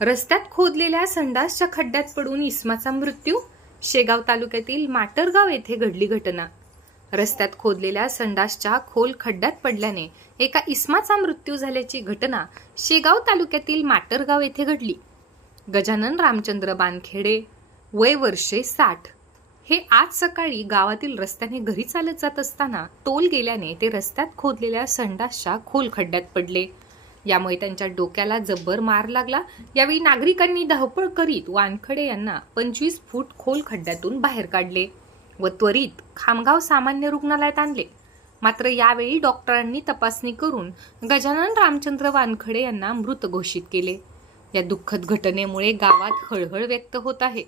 रस्त्यात खोदलेल्या संडासच्या खड्ड्यात पडून इस्माचा मृत्यू शेगाव तालुक्यातील माटरगाव येथे घडली घटना. रस्त्यात खोदलेल्या संडासच्या खोल खड्ड्यात पडल्याने एका इस्माचा मृत्यू झाल्याची घटना शेगाव तालुक्यातील माटरगाव येथे घडली. गजानन रामचंद्र बानखेडे वय वर्षे साठ. हे आज सकाळी गावातील रस्त्याने घरी चालत जात असताना टोल गेल्याने ते रस्त्यात खोदलेल्या संडासच्या खोल खड्ड्यात पडले. यामुळे त्यांच्या डोक्याला जब्बर मार लागला. यावेळी नागरिकांनी धावपळ करीत वानखडे यांना पंचवीस फूट खोल खड्ड्यातून बाहेर काढले व त्वरित खामगाव सामान्य रुग्णालयात आणले. मात्र यावेळी डॉक्टरांनी तपासणी करून गजानन रामचंद्र वानखडे यांना मृत घोषित केले. या दुःखद घटनेमुळे गावात हळहळ व्यक्त होत आहे.